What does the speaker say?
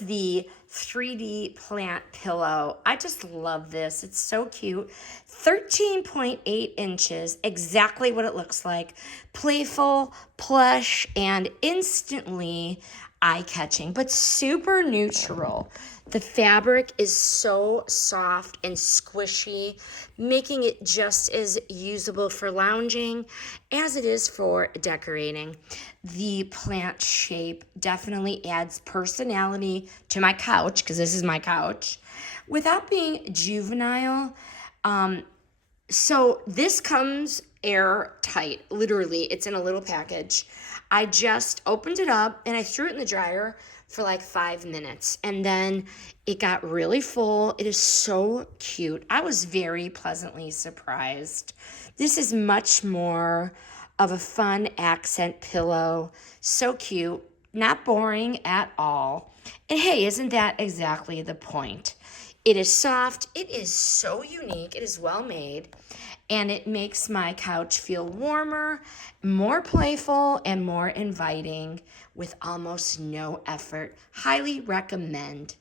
the 3D plant pillow. I just love this. It's so cute. 13.8 inches, exactly what it looks like. Playful, plush, and instantly eye-catching, but super neutral. The fabric is so soft and squishy, making it just as usable for lounging as it is for decorating. The plant shape definitely adds personality to my couch, because this is my couch, without being juvenile. So this comes airtight. Literally, it's in a little package. I just opened it up and I threw it in the dryer for like 5 minutes. And then it got really full. It is so cute. I was very pleasantly surprised. This is much more of a fun accent pillow. So cute. Not boring at all. And hey, isn't that exactly the point? It is soft, it is so unique, it is well made, and it makes my couch feel warmer, more playful, and more inviting with almost no effort. Highly recommend.